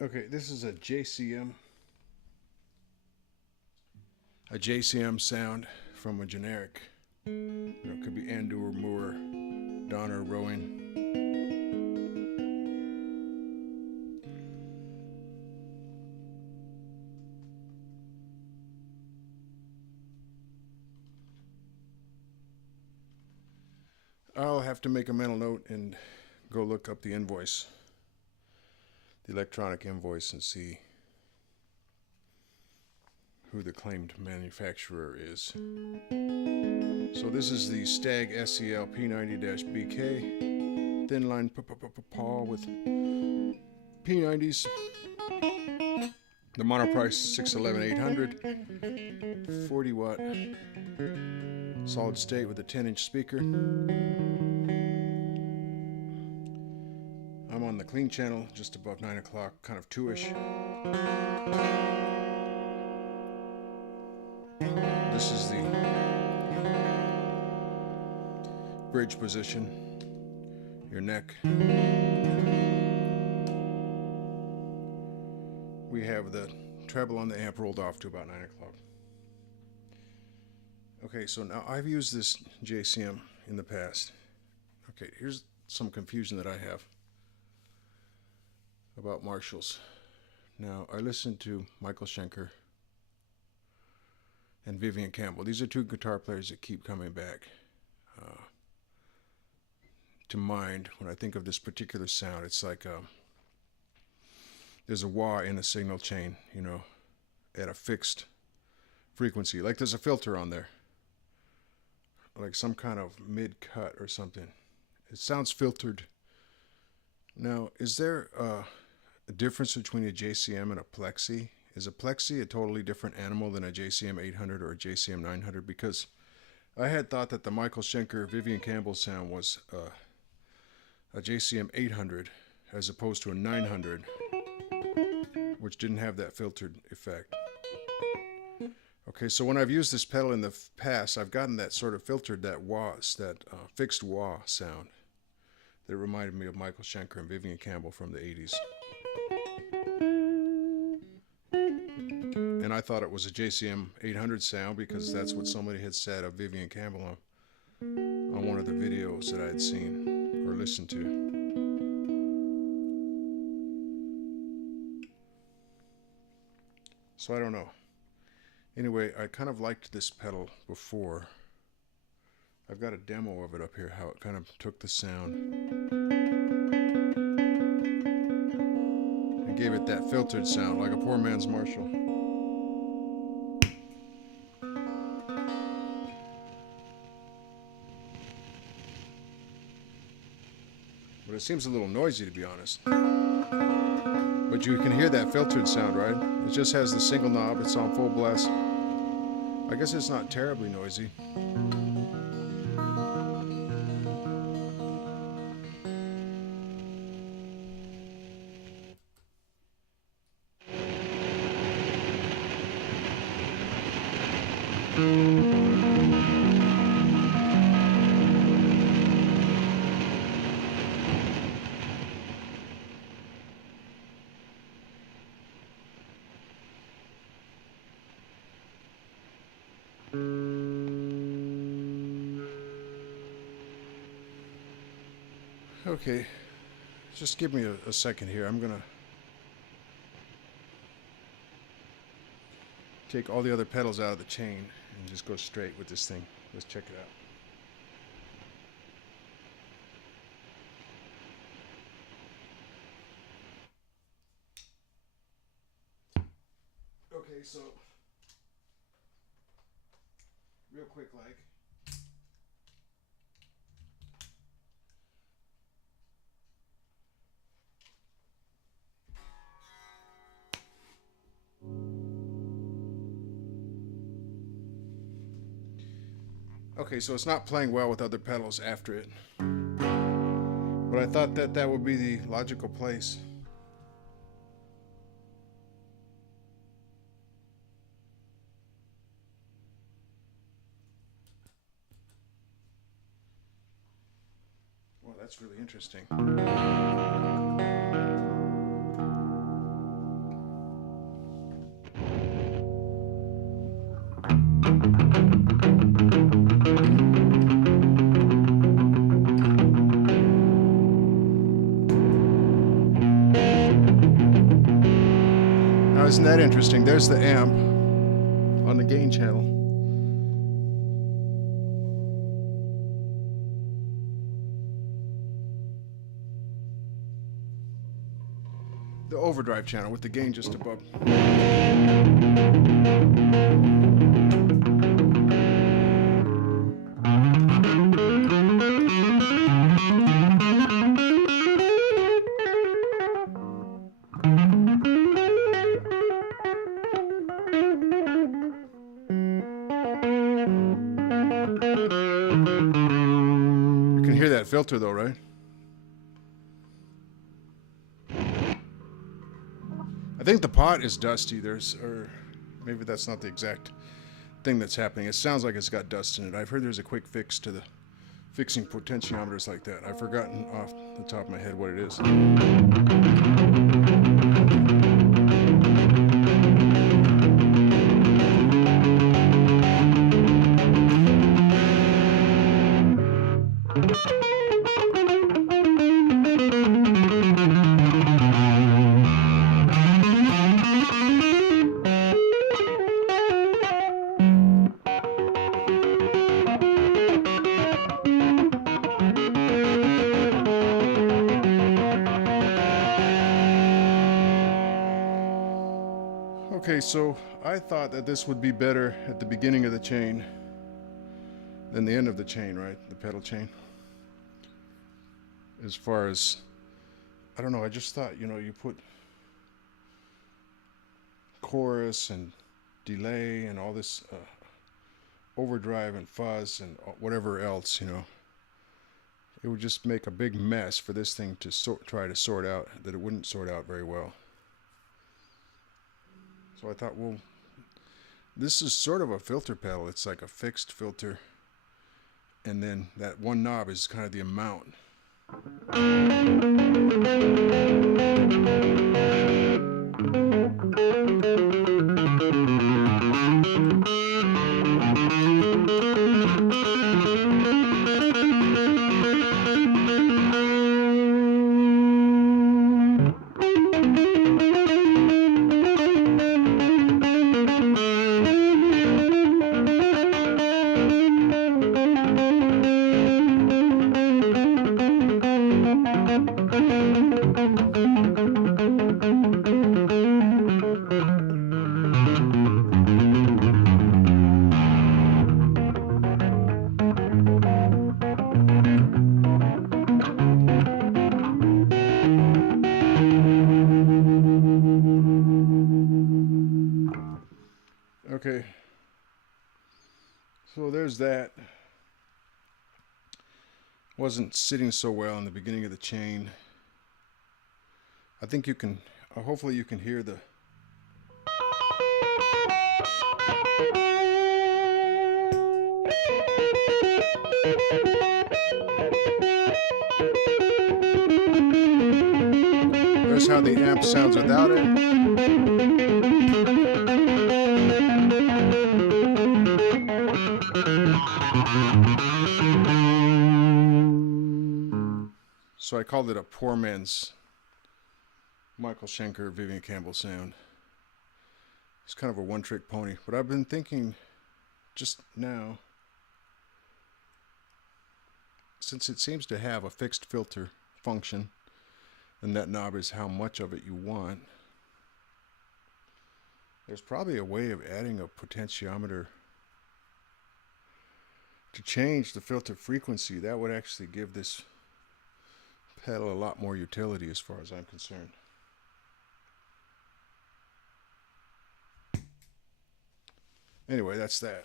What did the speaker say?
Okay, this is a JCM sound from a generic. It could be Andoer, Moore, Donner, Rowan. I'll have to make a mental note and go look up the invoice, the electronic invoice, and see who the claimed manufacturer is. So this is the Stag SEL P90-BK thin line paw with P90s. The mono price is $611,800, 40 watt solid state with a 10-inch speaker. I'm on the clean channel just above 9 o'clock, kind of 2-ish. This is the bridge position, your neck. We have the treble on the amp rolled off to about 9 o'clock. Okay, so now I've used this JCM in the past. Okay, here's some confusion that I have about Marshalls. Now, I listened to Michael Schenker and Vivian Campbell. These are two guitar players that keep coming back to mind when I think of this particular sound. It's like there's a wah in a signal chain, you know, at a fixed frequency. Like there's a filter on there, like some kind of mid-cut or something. It sounds filtered. Now, is there a difference between a JCM and a plexi? Is a plexi a totally different animal than a JCM 800 or a JCM 900? Because I had thought that the Michael Schenker Vivian Campbell sound was a JCM 800 as opposed to a 900, which didn't have that filtered effect. Okay, so when I've used this pedal in the past, I've gotten that sort of filtered, that wahs, that fixed wah sound that reminded me of Michael Schenker and Vivian Campbell from the 80s. And I thought it was a JCM 800 sound because that's what somebody had said of Vivian Campbell on one of the videos that I had seen or listened to. So I don't know. Anyway, I kind of liked this pedal before. I've got a demo of it up here, how it kind of took the sound and gave it that filtered sound, like a poor man's Marshall. But it seems a little noisy, to be honest. But you can hear that filtered sound, right? It just has the single knob, it's on full blast. I guess it's not terribly noisy. Okay, just give me a second here. I'm gonna take all the other pedals out of the chain and just go straight with this thing. Let's check it out. Okay, so real quick, like. Okay, so it's not playing well with other pedals after it, but I thought that that would be the logical place. Well, that's really interesting. Now, isn't that interesting? There's the amp on the gain channel. The overdrive channel with the gain just above. You can hear that filter though, right? I think the pot is dusty. Or maybe that's not the exact thing that's happening. It sounds like it's got dust in it. I've heard there's a quick fix to the fixing potentiometers like that. I've forgotten off the top of my head what it is. Okay, so I thought that this would be better at the beginning of the chain than the end of the chain, right? The pedal chain. As far as, I don't know, I just thought, you put chorus and delay and all this overdrive and fuzz and whatever else, it would just make a big mess for this thing to try to sort out, that it wouldn't sort out very well. So I thought, well, this is sort of a filter pedal. It's like a fixed filter. And then that one knob is kind of the amount. Okay, so there's that. Wasn't sitting so well in the beginning of the chain. I think you can, hopefully you can hear the there's how the amp sounds without it. So I called it a poor man's Michael Schenker, Vivian Campbell sound. It's kind of a one-trick pony. But I've been thinking just now, since it seems to have a fixed filter function, and that knob is how much of it you want, there's probably a way of adding a potentiometer to change the filter frequency. That would actually give this pedal a lot more utility as far as I'm concerned. Anyway, that's that.